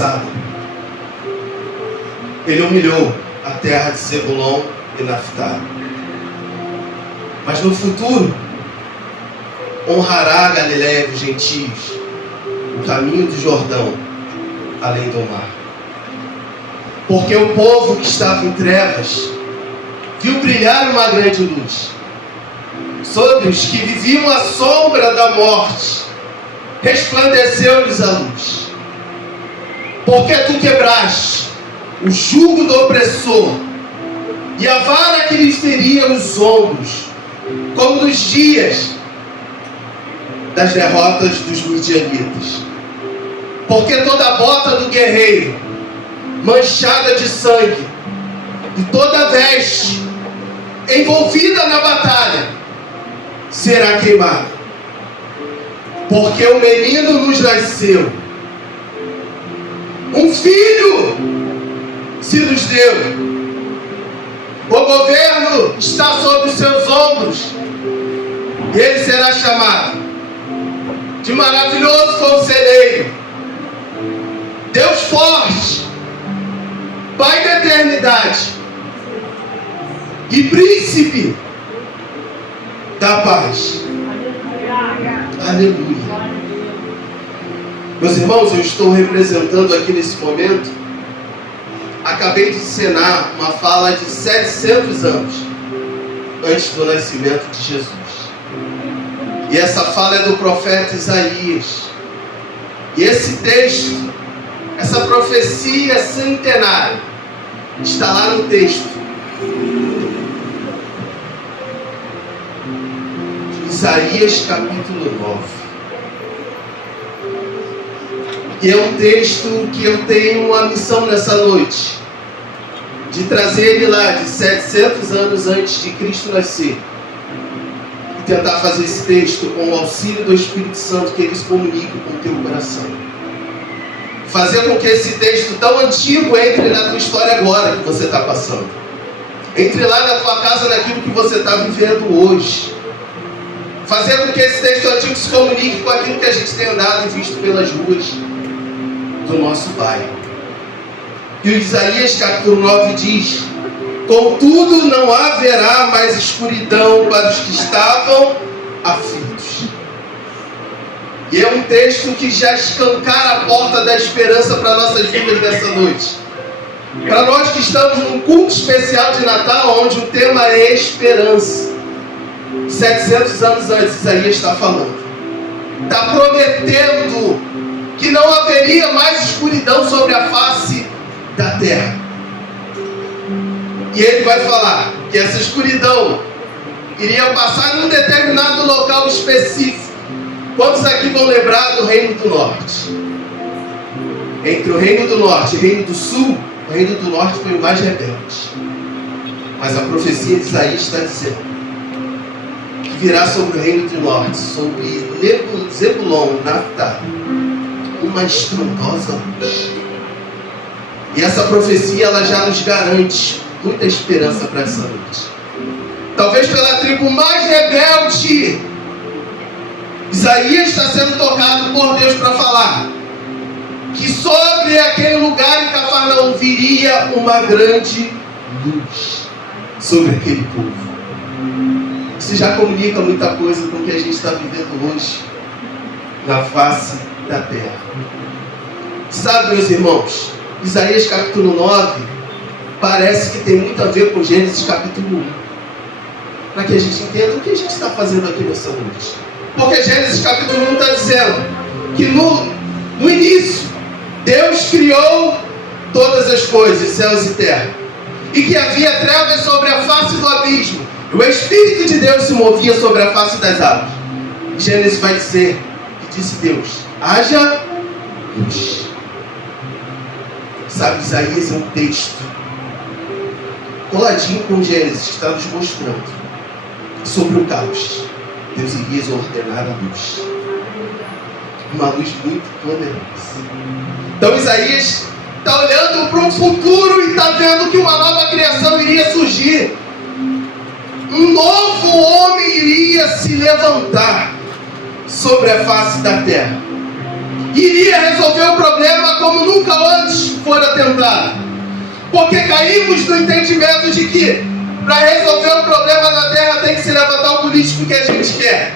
passado, Ele humilhou a terra de Zebulon e Naftali. Mas no futuro, honrará a Galileia dos gentios, o caminho do Jordão, além do mar. Porque o povo que estava em trevas viu brilhar uma grande luz. Sobre os que viviam à sombra da morte, resplandeceu-lhes a luz. Porque tu quebraste o jugo do opressor e a vara que lhes feria os ombros, como nos dias das derrotas dos midianitas. Porque toda a bota do guerreiro, manchada de sangue, e toda a veste envolvida na batalha, será queimada. Porque um menino nos nasceu, um filho se nos deu, o governo está sobre os seus ombros, e ele será chamado de maravilhoso conselheiro, Deus forte, Pai da eternidade e príncipe da paz. Aleluia. Meus irmãos, eu estou representando aqui nesse momento, acabei de encenar uma fala de 700 anos antes do nascimento de Jesus. E essa fala é do profeta Isaías. E esse texto, essa profecia centenária, está lá no texto. Isaías capítulo 9. E é um texto que eu tenho uma missão nessa noite, de trazer ele lá de 700 anos antes de Cristo nascer. E tentar fazer esse texto com o auxílio do Espírito Santo, que ele se comunique com o teu coração. Fazer com que esse texto tão antigo entre na tua história agora que você está passando. Entre lá na tua casa naquilo que você está vivendo hoje. Fazer com que esse texto antigo se comunique com aquilo que a gente tem andado e visto pelas ruas do nosso bairro. E o Isaías capítulo 9 diz: contudo não haverá mais escuridão para os que estavam aflitos. E é um texto que já escancara a porta da esperança para nossas vidas nessa noite. Para nós que estamos num culto especial de Natal, onde o tema é esperança. 700 anos antes, Isaías está falando. Está prometendo que não haveria mais escuridão sobre a face da terra. E ele vai falar que essa escuridão iria passar num determinado local específico. Quantos aqui vão lembrar do Reino do Norte? Entre o Reino do Norte e o Reino do Sul, o Reino do Norte foi o mais rebelde. Mas a profecia de Isaías está dizendo que virá sobre o Reino do Norte, sobre Zebulon, Naftali, uma estrondosa luz. E essa profecia ela já nos garante muita esperança para essa noite. Talvez pela tribo mais rebelde, Isaías está sendo tocado por Deus para falar que sobre aquele lugar em Cafarnaum viria uma grande luz sobre aquele povo. Isso já comunica muita coisa com o que a gente está vivendo hoje na face da terra. Sabe, meus irmãos, Isaías capítulo 9 parece que tem muito a ver com Gênesis capítulo 1. Para que a gente entenda o que a gente está fazendo aqui nessa noite. Porque Gênesis capítulo 1 está dizendo que no início Deus criou todas as coisas, céus e terra, e que havia trevas sobre a face do abismo, e o Espírito de Deus se movia sobre a face das águas. Gênesis vai dizer que disse Deus: haja luz. Sabe, Isaías é um texto coladinho com Gênesis, que está nos mostrando sobre o caos. Deus iria ordenar a luz, uma luz muito poderosa. Então Isaías está olhando para um futuro e está vendo que uma nova criação iria surgir. Um novo homem iria se levantar sobre a face da terra. iria resolver o problema como nunca antes fora tentado. Porque caímos no entendimento de que para resolver o problema na terra tem que se levantar o político que a gente quer.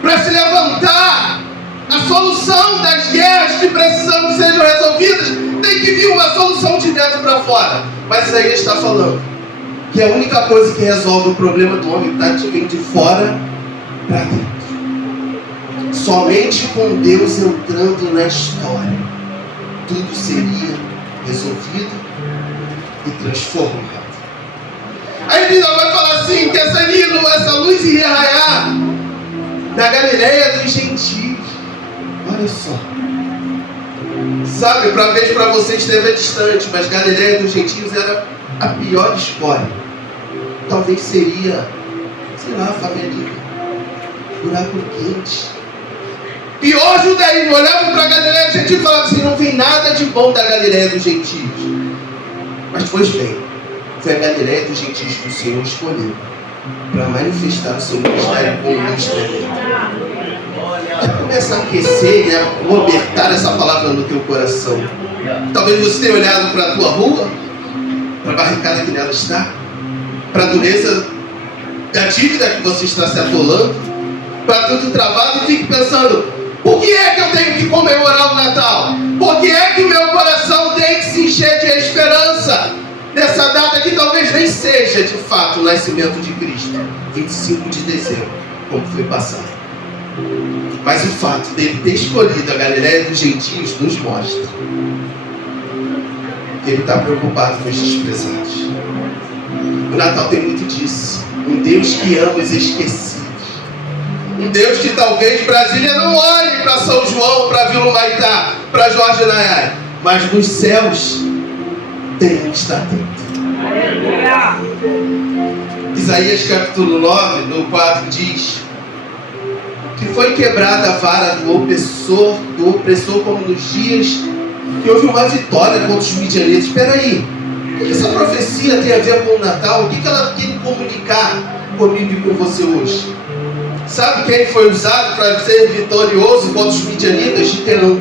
Para se levantar a solução das guerras que precisamos que sejam resolvidas, tem que vir uma solução de dentro para fora. Mas Isaías está falando que a única coisa que resolve o problema do homem vem de fora para dentro. Somente com Deus entrando na história, tudo seria resolvido e transformado. Aí ele vai falar assim, que essa luz iria raiar na Galileia dos gentios. Olha só. Sabe, para você esteve distante, mas Galileia dos gentios era a pior escolha. Talvez seria, sei lá, favelinha, buraco quente. Pior judaísmo, olhava para a Galileia dos gentios e falava assim, não vem nada de bom da Galileia dos gentios. Mas pois bem, foi a Galileia dos gentios que o Senhor escolheu para manifestar o seu ministério com luz tremenda. Já começa a aquecer e a obertar essa palavra no teu coração. Talvez você tenha olhado para a tua rua, para a barricada que nela está, para a dureza da dívida que você está se atolando, para tudo travado, e fique pensando, por que é que eu tenho que comemorar o Natal? Por que é que o meu coração tem que se encher de esperança nessa data que talvez nem seja de fato o nascimento de Cristo, 25 de dezembro, como foi passado. Mas o fato dele ter escolhido a Galileia dos gentios nos mostra que ele está preocupado com os desprezados. O Natal tem muito disso. Um Deus que ama os esquecidos. Um Deus que talvez Brasília não olhe para São João, para Vila Humaitá, para Jorge Nayar, mas nos céus tem um que está atento. Isaías capítulo 9, no 4 diz que foi quebrada a vara do opressor como nos dias que houve uma vitória contra os midianitas. Espera aí, o que essa profecia tem a ver com o Natal? O que ela tem que comunicar comigo e com você hoje? Sabe quem foi usado para ser vitorioso contra os midianitas? Gideão.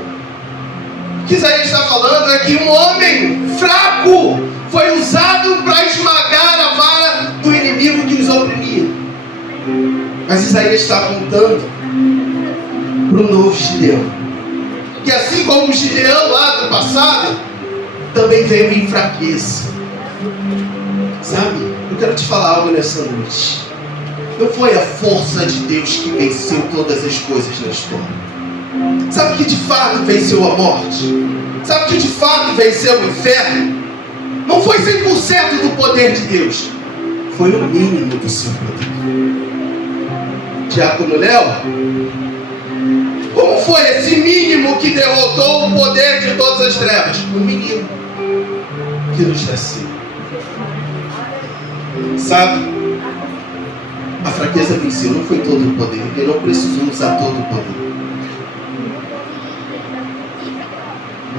O que Isaías está falando é que um homem fraco foi usado para esmagar a vara do inimigo que os oprimia. Mas Isaías está apontando para o novo Gideão, que assim como o Gideão lá do passado, também veio em fraqueza. Sabe, eu quero te falar algo nessa noite. Não foi a força de Deus que venceu todas as coisas na história. Sabe que de fato venceu a morte? Sabe que de fato venceu o inferno? Não foi 100% do poder de Deus, foi o mínimo do seu poder. Diácono Léo, como foi esse mínimo que derrotou o poder de todas as trevas? O menino que nos nasceu. Sabe, a fraqueza venceu, não foi todo o poder, ele não precisou usar todo o poder.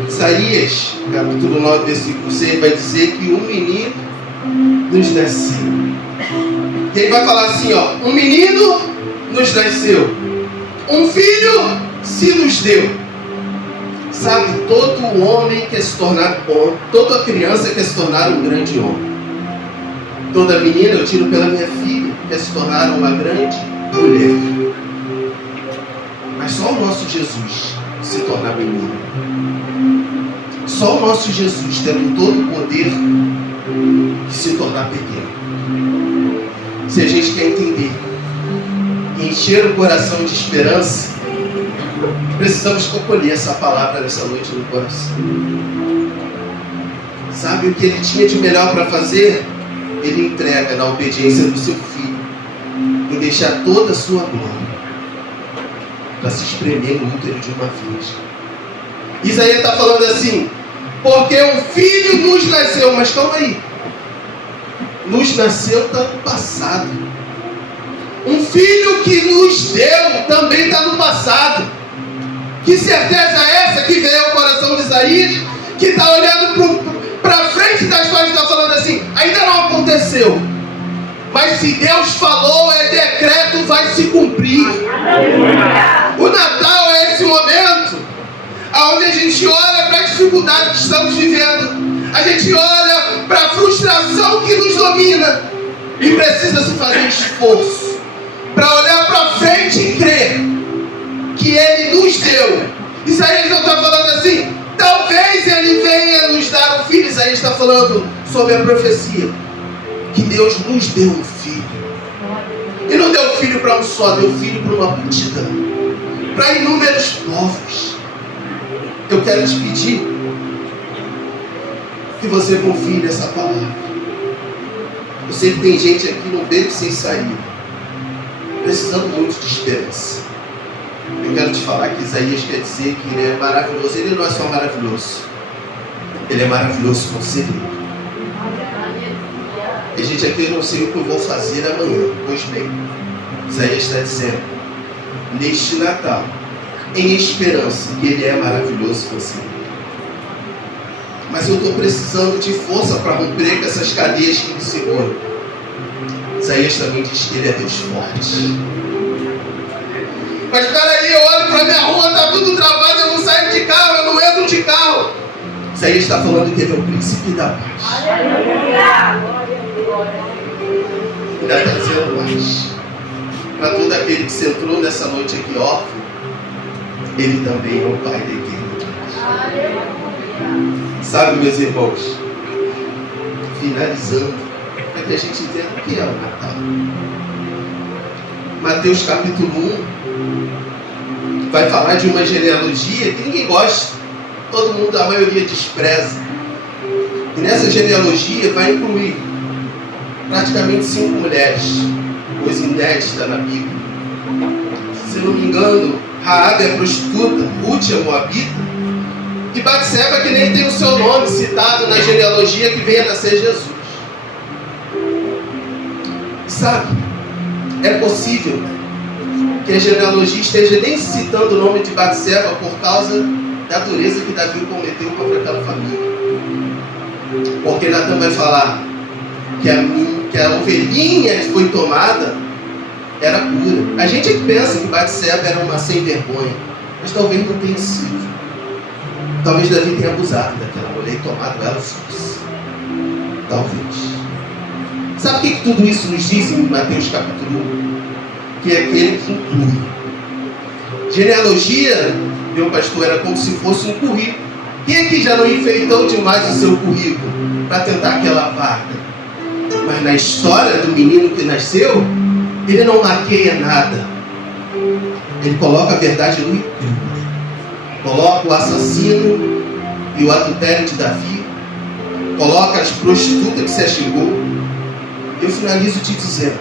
Isaías, capítulo 9, versículo 6, vai dizer que um menino nos nasceu. E ele vai falar assim, ó, um menino nos nasceu, um filho se nos deu. Sabe, todo homem quer se tornar homem, toda criança quer se tornar um grande homem. Toda menina, eu tiro pela minha filha, quer se tornar uma grande mulher. Mas só o nosso Jesus se torna menino. Só o nosso Jesus, tendo todo o poder de se tornar pequeno. Se a gente quer entender e encher o coração de esperança, precisamos acolher essa palavra nessa noite no coração. Sabe o que ele tinha de melhor para fazer? Ele entrega na obediência do seu filho, em deixar toda a sua glória para se espremer no útero de uma virgem. Isaías está falando assim, porque um filho nos nasceu, mas calma aí, nos nasceu está no passado. Um filho que nos deu também está no passado. Que certeza é essa que veio ao coração de Isaías, que está olhando para frente da história e está falando assim, ainda não aconteceu, mas se Deus falou, é decreto, vai se cumprir. O Natal é esse esse momento onde a gente olha para a dificuldade que estamos vivendo, a gente olha para a frustração que nos domina e precisa se fazer esforço para olhar para frente e crer que Ele nos deu. Isaías não está falando assim, talvez Ele venha nos dar um filho. Isaías está falando sobre a profecia, que Deus nos deu um filho. E não deu filho para um só, deu filho para uma multidão, para inúmeros povos. Eu quero te pedir que você confie nessa palavra. Eu sei que tem gente aqui no beco sem saída, precisando muito de esperança. Eu quero te falar que Isaías quer dizer que Ele é maravilhoso. Ele não é só maravilhoso, Ele é maravilhoso com segredo. E gente, aqui eu não sei o que eu vou fazer amanhã. Pois bem, Isaías está dizendo, neste Natal, em esperança, que Ele é maravilhoso com segredo. Mas eu estou precisando de força para romper com essas cadeias que me seguram. Isaías também diz que Ele é Deus forte. Mas peraí, eu olho para minha rua, está tudo travado, eu não saio de carro, eu não entro de carro. Isaías está falando que Ele é o príncipe da paz. Ainda está dizendo mais. Para todo aquele que se entrou nessa noite aqui órfão, Ele também é o Pai da eternidade. Sabe, meus irmãos, finalizando, para que a gente entenda o que é o Natal. Mateus capítulo 1 vai falar de uma genealogia que ninguém gosta, todo mundo, a maioria despreza. E nessa genealogia vai incluir praticamente 5 mulheres, coisa inédita na Bíblia. Se não me engano, Raabe é prostituta, Ruth é moabita, e Batseba, que nem tem o seu nome citado na genealogia, que venha a nascer Jesus. Sabe, é possível que a genealogia esteja nem citando o nome de Batseba por causa da dureza que Davi cometeu contra aquela família. Porque Natan vai falar que a ovelhinha que foi tomada era pura. A gente é que pensa que Batseba era uma sem vergonha, mas talvez não tenha sido. Talvez Davi tenha abusado daquela mulher e tomado ela força. Talvez. Sabe o que tudo isso nos diz em Mateus capítulo 1? Que é aquele que inclui. Genealogia, meu pastor, era como se fosse um currículo. Quem é que já não enfeitou demais o seu currículo para tentar aquela vaga? Mas na história do menino que nasceu, ele não maqueia nada. Ele coloca a verdade no incrível. Coloca o assassino e o adultério de Davi. Coloca as prostitutas que se achegou. Eu finalizo te dizendo: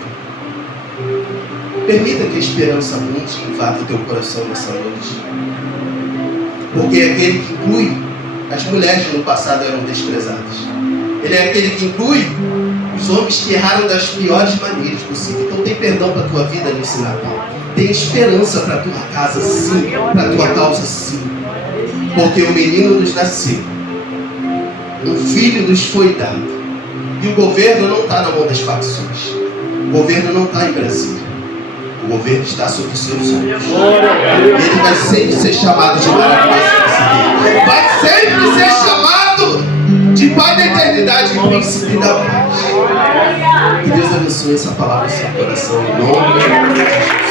permita que a esperança mude e invada o teu coração nessa noite. Porque é aquele que inclui. As mulheres no passado eram desprezadas. Ele é aquele que inclui os homens que erraram das piores maneiras possíveis. Então tem perdão para a tua vida nesse Natal. Tem esperança para a tua casa, sim. Para a tua causa, sim. Porque o menino nos nasceu. Um filho nos foi dado. E o governo não está na mão das facções. O governo não está em Brasília. O governo está sobre os seus olhos. Ele vai sempre ser chamado de maravilhoso. Vai sempre ser chamado de Pai da eternidade e príncipe da paz. Que Deus abençoe essa palavra no seu coração. Em nome de Jesus.